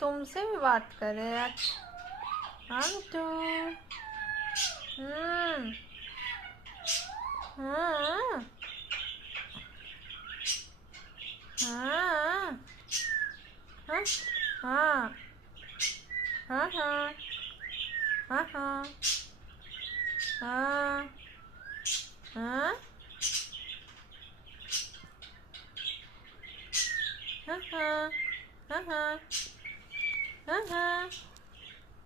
तुमसे भी बात करे। अच्छा हाँ बिट्टू। हम्म। हाँ हाँ हाँ हाँ हाँ हाँ हाँ हाँ हाँ हाँ हाँ हाँ हाँ हाँ हाँ हाँ